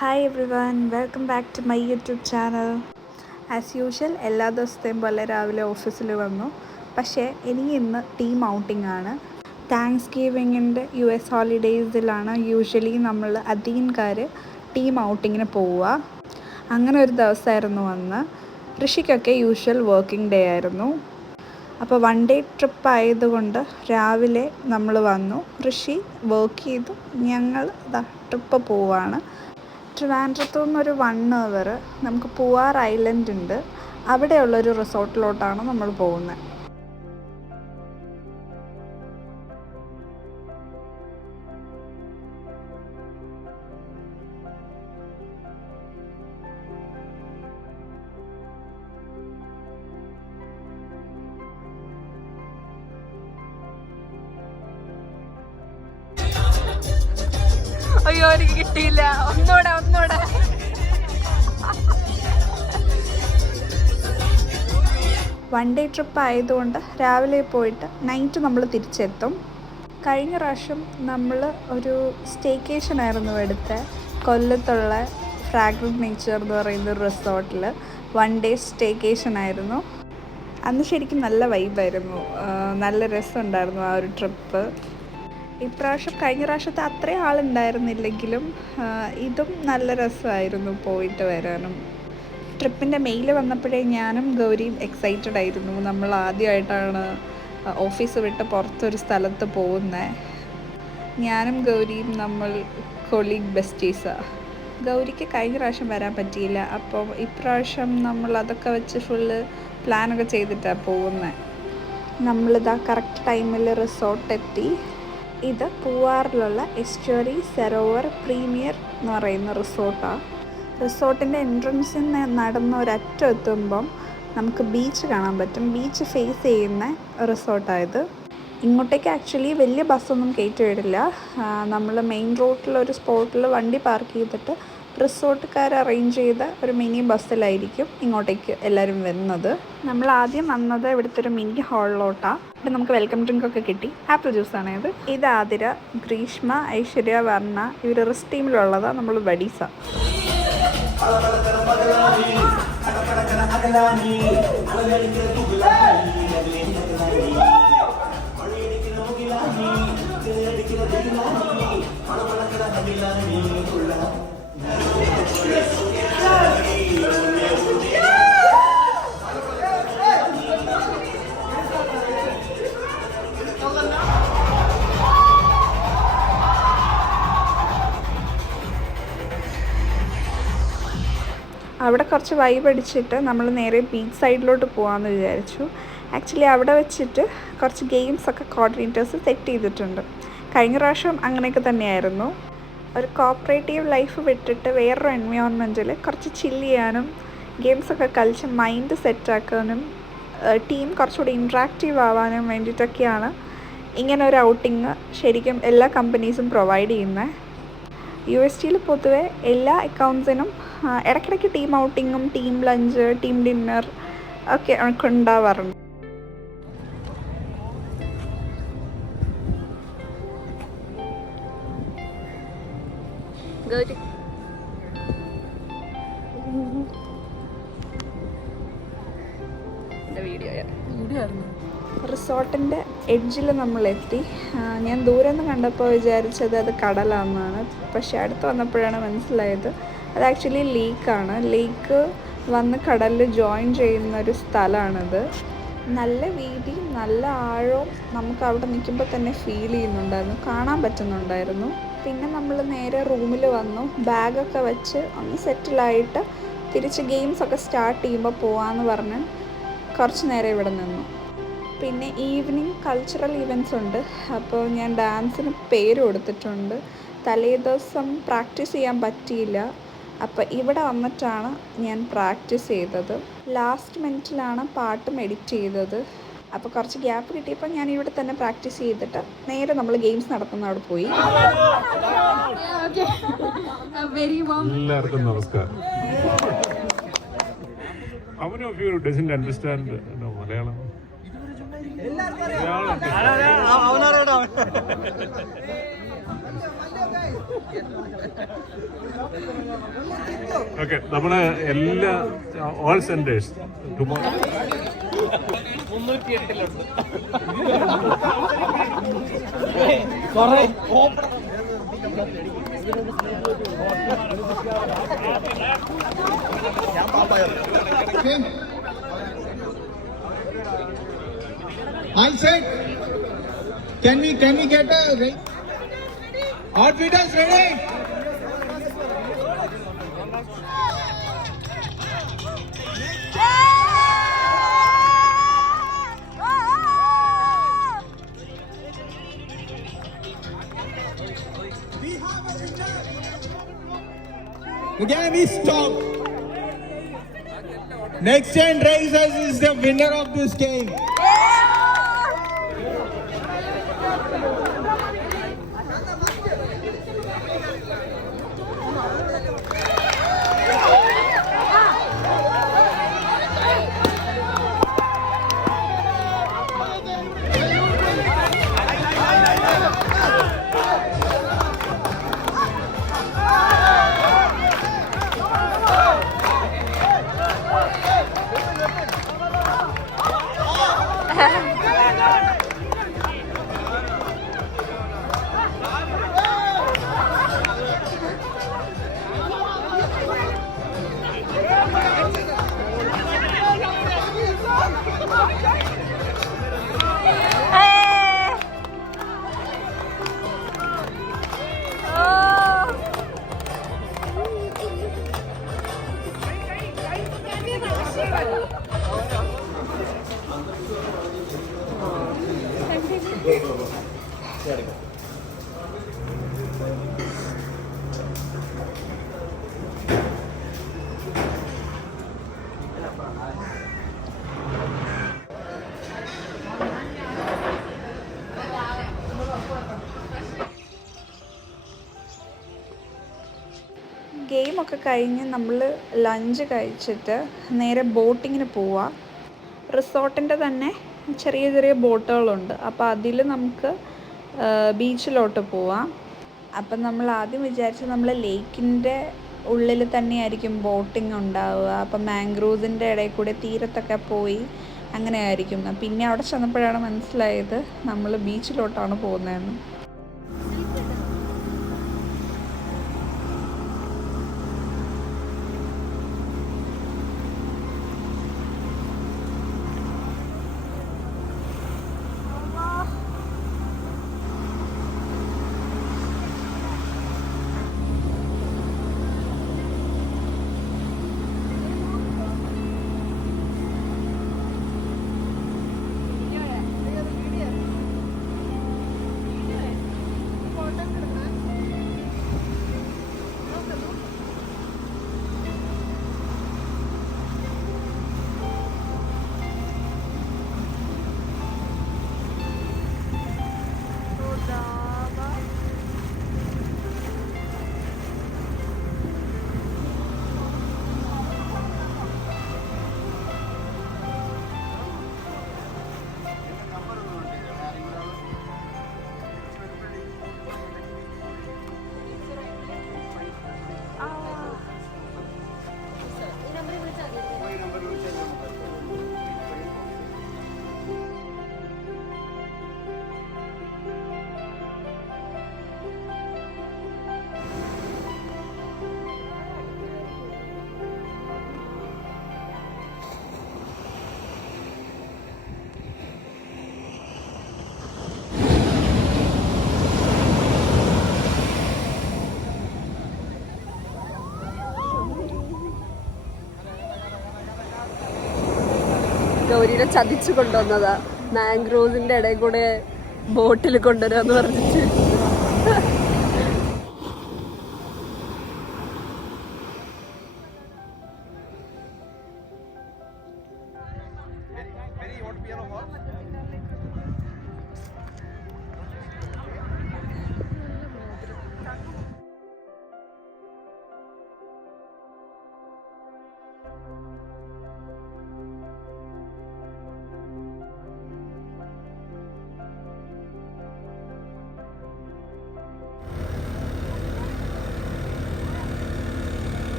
Hi everyone, welcome back to my YouTube channel. As usual എല്ലാ ദിവസത്തെയും പോലെ രാവിലെ ഓഫീസിൽ വന്നു. പക്ഷേ എനിക്ക് ഇന്ന് ടീം ഔട്ടിംഗ് ആണ്. താങ്ക്സ് ഗിവിങ്ങിൻ്റെ US ഹോളിഡേയ്സിലാണ് യൂഷ്വലി നമ്മൾ അധീൻകാർ ടീം ഔട്ടിങ്ങിന് പോവുക. അങ്ങനെ ഒരു ദിവസമായിരുന്നു വന്ന്. ഋഷിക്കൊക്കെ യൂഷ്വൽ വർക്കിംഗ് ഡേ ആയിരുന്നു. അപ്പോൾ 1 ഡേ ട്രിപ്പ് ആയതുകൊണ്ട് രാവിലെ നമ്മൾ വന്നു. ഋഷി വർക്ക് ചെയ്തു, ഞങ്ങൾ ട്രിപ്പ് പോവുകയാണ്. ട്രിവാൻഡ്രത്തു നിന്നൊരു 1 അവർ നമുക്ക് പൂവാർ ഐലൻഡ് ഉണ്ട്, അവിടെയുള്ളൊരു റിസോർട്ടിലോട്ടാണ് നമ്മൾ പോകുന്നത്. അയ്യോ, എനിക്ക് കിട്ടിയില്ല. ഒന്നൂടെ 1 ഡേ ട്രിപ്പ് ആയതുകൊണ്ട് രാവിലെ പോയിട്ട് നൈറ്റ് നമ്മൾ തിരിച്ചെത്തും. കഴിഞ്ഞ പ്രാവശ്യം നമ്മൾ ഒരു സ്റ്റേക്കേഷൻ ആയിരുന്നു എടുത്ത കൊല്ലത്തുള്ള ഫ്രാഗ്രൻറ്റ് നേച്ചർ എന്ന് പറയുന്ന ഒരു റിസോർട്ടിൽ 1 ഡേ സ്റ്റേക്കേഷൻ ആയിരുന്നു. അന്ന് ശരിക്കും നല്ല വൈബായിരുന്നു, നല്ല രസമുണ്ടായിരുന്നു ആ ഒരു ട്രിപ്പ്. ഇപ്രാവശ്യം കഴിഞ്ഞ പ്രാവശ്യത്തെ അത്രയും ആളുണ്ടായിരുന്നില്ലെങ്കിലും ഇതും നല്ല രസമായിരുന്നു പോയിട്ട് വരാനും. ട്രിപ്പിൻ്റെ മെയിൽ വന്നപ്പോഴേ ഞാനും ഗൗരിയും എക്സൈറ്റഡ് ആയിരുന്നു. നമ്മൾ ആദ്യമായിട്ടാണ് ഓഫീസ് വിട്ട് പുറത്തൊരു സ്ഥലത്ത് പോകുന്നത്. ഞാനും ഗൗരിയും നമ്മൾ കൊളീഗ് ബെസ്റ്റീസാണ്. ഗൗരിക്ക് കഴിഞ്ഞ പ്രാവശ്യം വരാൻ പറ്റിയില്ല, അപ്പോൾ ഇപ്രാവശ്യം നമ്മൾ അതൊക്കെ വെച്ച് ഫുള്ള് പ്ലാനൊക്കെ ചെയ്തിട്ടാണ് പോകുന്നത്. നമ്മളിതാ കറക്റ്റ് ടൈമിൽ റിസോർട്ട് എത്തി. ഇത് പൂവാറിലുള്ള എസ്റ്റുറി സരോവർ പ്രീമിയർ എന്ന് പറയുന്ന റിസോർട്ടാണ്. റിസോർട്ടിൻ്റെ എൻട്രൻസിൽ നിന്ന് നടന്ന് ഒരറ്റം എത്തുമ്പം നമുക്ക് ബീച്ച് കാണാൻ പറ്റും. ബീച്ച് ഫേസ് ചെയ്യുന്ന റിസോർട്ടായത്. ഇങ്ങോട്ടേക്ക് ആക്ച്വലി വലിയ ബസ്സൊന്നും കയറ്റി വിടില്ല. നമ്മൾ മെയിൻ റോഡിലൊരു സ്പോട്ടിൽ വണ്ടി പാർക്ക് ചെയ്തിട്ട് റിസോർട്ടുകാർ അറേഞ്ച് ചെയ്ത ഒരു മിനി ബസ്സിലായിരിക്കും ഇങ്ങോട്ടേക്ക് എല്ലാവരും വരുന്നത്. നമ്മൾ ആദ്യം വന്നത് ഇവിടുത്തെ ഒരു മിനി ഹാളിലോട്ടാണ്. ഇവിടെ നമുക്ക് വെൽക്കം ഡ്രിങ്ക് ഒക്കെ കിട്ടി. ആപ്പിൾ ജ്യൂസാണ് ഇത്. ഇത് ആതിര, ഗ്രീഷ്മ, ഐശ്വര്യ, വർണ്ണ, ഇവർ റിസ്റ്റ് ടീമിലുള്ളതാണ്. നമ്മൾ ബഡീസാണ്. അവിടെ കുറച്ച് വൈബ് അടിച്ചിട്ട് നമ്മൾ നേരെ ബീച്ച് സൈഡിലോട്ട് പോകാമെന്ന് വിചാരിച്ചു. ആക്ച്വലി അവിടെ വെച്ചിട്ട് കുറച്ച് ഗെയിംസൊക്കെ കോർഡിനേറ്റേഴ്സ് സെറ്റ് ചെയ്തിട്ടുണ്ട്. കഴിഞ്ഞ പ്രാവശ്യം അങ്ങനെയൊക്കെ തന്നെയായിരുന്നു. ഒരു കോപ്പറേറ്റീവ് ലൈഫ് വിട്ടിട്ട് വേറൊരു എൻവയോൺമെൻറ്റിൽ കുറച്ച് ചില്ല് ചെയ്യാനും ഗെയിംസൊക്കെ കളിച്ച് മൈൻഡ് സെറ്റാക്കാനും ടീം കുറച്ചുകൂടി ഇൻട്രാക്റ്റീവ് ആവാനും വേണ്ടിയിട്ടൊക്കെയാണ് ഇങ്ങനെ ഒരു ഔട്ടിങ് ശരിക്കും എല്ലാ കമ്പനീസും പ്രൊവൈഡ് ചെയ്യുന്നത്. USTയിൽ പൊതുവെ എല്ലാ അക്കൗണ്ട്സിനും ഇടയ്ക്കിടയ്ക്ക് ടീം ഔട്ടിങ്ങും ടീം ലഞ്ച്, ടീം ഡിന്നർ ഒക്കെ ഉണ്ടാവാറുണ്ട്. റിസോർട്ടിൻ്റെ എഡ്ജിൽ നമ്മളെത്തി. ഞാൻ ദൂരെ നിന്ന് കണ്ടപ്പോൾ വിചാരിച്ചത് അത് കടലാണെന്നാണ്. പക്ഷെ അടുത്ത് വന്നപ്പോഴാണ് മനസ്സിലായത് അത് ആക്ച്വലി ലേക്കാണ്. ലേക്ക് വന്ന് കടലിൽ ജോയിൻ ചെയ്യുന്നൊരു സ്ഥലമാണിത്. നല്ല വീതി, നല്ല ആഴവും നമുക്ക് അവിടെ നിൽക്കുമ്പോൾ തന്നെ ഫീൽ ചെയ്യുന്നുണ്ടായിരുന്നു, കാണാൻ പറ്റുന്നുണ്ടായിരുന്നു. പിന്നെ നമ്മൾ നേരെ റൂമിൽ വന്നു. ബാഗൊക്കെ വെച്ച് ഒന്ന് സെറ്റിലായിട്ട് തിരിച്ച് ഗെയിംസൊക്കെ സ്റ്റാർട്ട് ചെയ്യുമ്പോൾ പോകാമെന്ന് പറഞ്ഞ് കുറച്ച് നേരം ഇവിടെ നിന്നു. പിന്നെ ഈവനിങ് കൾച്ചറൽ ഇവൻറ്റ്സ് ഉണ്ട്. അപ്പോൾ ഞാൻ ഡാൻസിന് പേര് കൊടുത്തിട്ടുണ്ട്. തലേ ദിവസം പ്രാക്ടീസ് ചെയ്യാൻ പറ്റിയില്ല, അപ്പോൾ ഇവിടെ വന്നിട്ടാണ് ഞാൻ പ്രാക്ടീസ് ചെയ്തത്. ലാസ്റ്റ് മിനിറ്റിലാണ് പാട്ടും എഡിറ്റ് ചെയ്തത്. അപ്പോൾ കുറച്ച് ഗ്യാപ്പ് കിട്ടിയപ്പോൾ ഞാൻ ഇവിടെ തന്നെ പ്രാക്ടീസ് ചെയ്തിട്ട് നേരെ നമ്മൾ ഗെയിംസ് നടത്തുന്ന അവിടെ പോയി. എല്ലാവർക്കും നമസ്കാരം. How many of you doesn't understand Malayalam? Okay, നമ്മുടെ എല്ലാ all centres tomorrow I said, can we get a outfitters ready? Again we stop. Next 10 races is the winner of this game. ഗെയിമൊക്കെ കഴിഞ്ഞ് നമ്മൾ lunch കഴിച്ചിട്ട് നേരെ ബോട്ടിങ്ങിന് പോവാം. റിസോർട്ടിൻ്റെ തന്നെ ചെറിയ ചെറിയ ബോട്ടുകളുണ്ട്. അപ്പോൾ അതിൽ നമുക്ക് ബീച്ചിലോട്ട് പോവാം. അപ്പം നമ്മൾ ആദ്യം വിചാരിച്ചത് നമ്മൾ ലേക്കിൻ്റെ ഉള്ളിൽ തന്നെയായിരിക്കും ബോട്ടിംഗ് ഉണ്ടാവുക. അപ്പം മാംഗ്രൂവിൻ്റെ ഇടയിൽ കൂടെ തീരത്തൊക്കെ പോയി അങ്ങനെ ആയിരിക്കും. പിന്നെ അവിടെ ചെന്നപ്പോഴാണ് മനസ്സിലായത് നമ്മൾ ബീച്ചിലോട്ടാണ് പോകുന്നതെന്ന്. ഗൗരിനെ ചതിച്ചു കൊണ്ടുവന്നതാ. മാംഗ്രോവിന്റെ ഇടയിൽ കൂടെ ബോട്ടിൽ കൊണ്ടുവരാന്ന് പറഞ്ഞിട്ട്.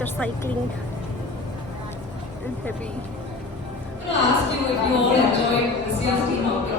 after cycling. I'm happy. Ask you if you all enjoyed this year's team outing.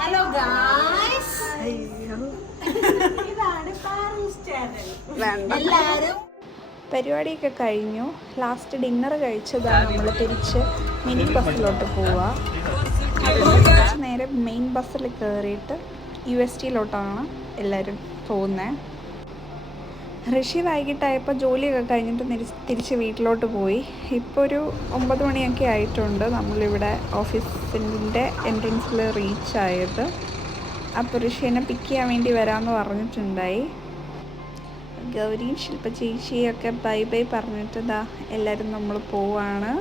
Hello guys, ഇതാണ് പാറൂസ് ചാനൽ. എല്ലാരും പരിപാടിയൊക്കെ കഴിഞ്ഞു. ലാസ്റ്റ് ഡിന്നർ കഴിച്ചതാണ് നമ്മൾ തിരിച്ച് മിനി ബസ്സിലോട്ട് പോവുക. തിരിച്ച് നേരെ മെയിൻ ബസ്സിൽ കയറിയിട്ട് USTയിലോട്ടാണ് എല്ലാവരും പോകുന്നത്. ഋഷി വൈകിട്ടായപ്പോൾ ജോലിയൊക്കെ കഴിഞ്ഞിട്ട് തിരിച്ച് വീട്ടിലോട്ട് പോയി. ഇപ്പോൾ ഒരു 9 മണിയൊക്കെ ആയിട്ടുണ്ട് നമ്മളിവിടെ ഓഫീസിൻ്റെ എൻട്രൻസിൽ റീച്ചായത്. അപ്പോൾ ഋഷിനെ പിക്ക് ചെയ്യാൻ വേണ്ടി വരാമെന്ന് പറഞ്ഞിട്ടുണ്ടായി. ഗൗരിയും ശില്പ ചേച്ചിയൊക്കെ ബൈ ബൈ പറഞ്ഞിട്ട് എല്ലാവരും നമ്മൾ പോവാണ്.